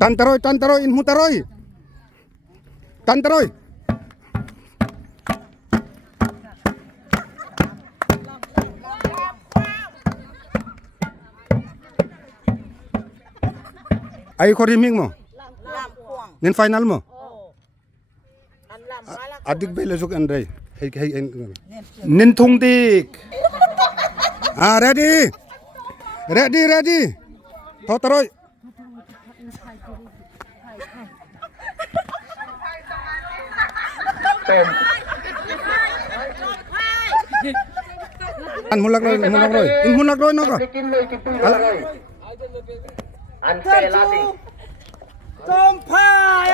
Tan taroy, inmo taroy. Tan taroy. Ay ko riming mo. Nin final mo. Adik belesok Andre. Hey nin tungdik. Ready. Taroy. Mulak roy. In mulak roy no ka. Ante lati. Tompa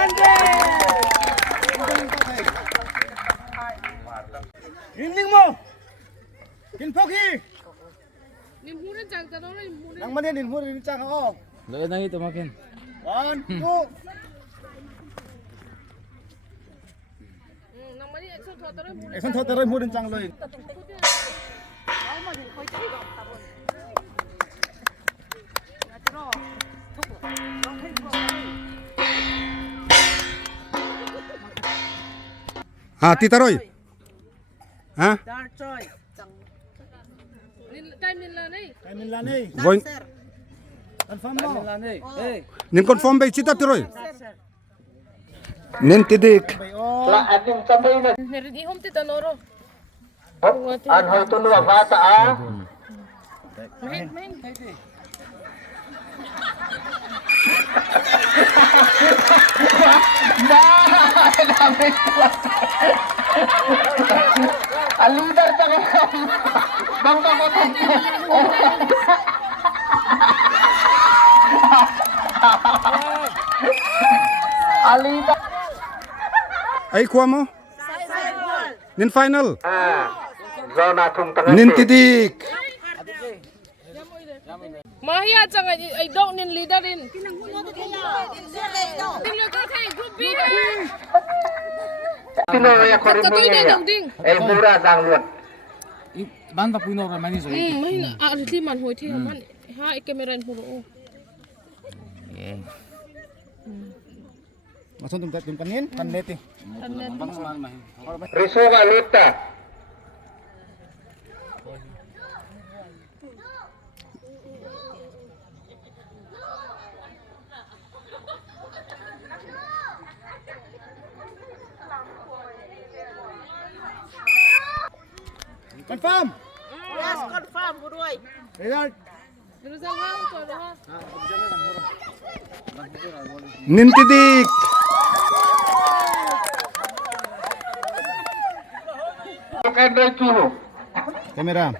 Ande. Hinding mo. Kinpoki. Nimhurin chang tanong na nimhurin. Nang manin hinding chang ako. Dahil nang ito makin. 1, 2. Nang mani action thot tanong nimhurin. Ekson thot taroy hinding chang loy. Titaroy. Time nila na eh. Kami lani. Going. Confirm mo. Nin confirm ba chita tiroy. Nin tidik. La ating tambay na. Neridi hom ti tanoro. Anhoy tunu bata ah. Main. Alidar jangan. Bang ko. Alidar. Ay kuha mo. Nin final. Zona tung tengah. Nin tidik. Mahiya chang ay dog nin leader rin. Tinglo ka kay group B. Pinoy ako rin mo Katoy na niya. dong ding. El mura dang luat. Ban pa puno ra mani so. Mahin alitli man hoy thi man. Ha camera puro. Masun tum panin panleti. Riso ka luta. Confirm. Yes, confirm, Budoy. Result. Result ha to ha. Nin tidik. Kadai tuh. Kamera.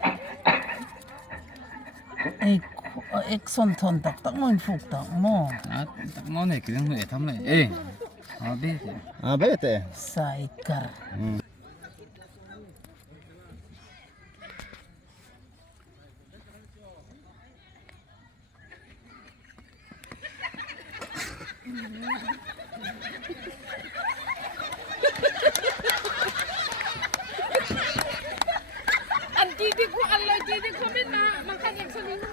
Ekson thon tak mo infuk tak mo. At mo ne kring ne tham ne. Eh. Abi. Bete. Saikar. Ang titik ko alay titik ko na makan action ni mo.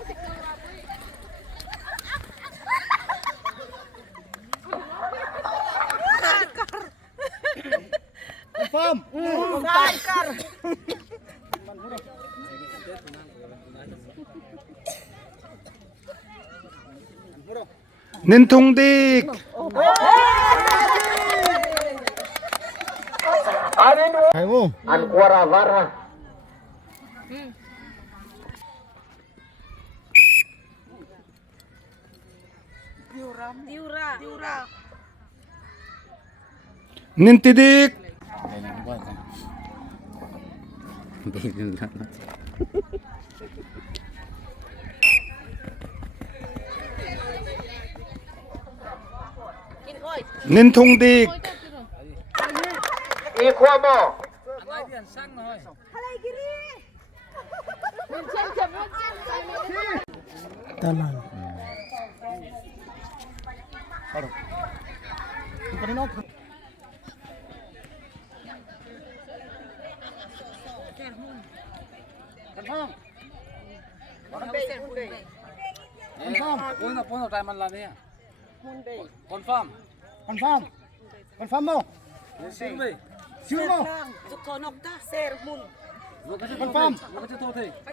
Confirm. Saikar. Nin tungdik. Kayo mo. An kuara vara. Diura. Nin tidik. Nin tungdik. Ikuha mo. Talan. Kanino? Confirm. Puno tayo man lang niya. Confirm. Confirm. Confirm mo. Sure ba? Sure mo. Confirm.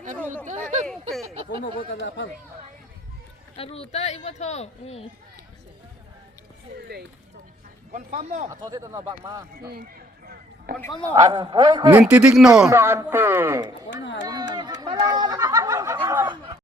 Aruta. Puno ko ka dapat. Aruta, iba to. Confirm mo. Ato dito na bak ma. Confirm mo. Ang buhay ko. Nintidig no. Ante. Wala na.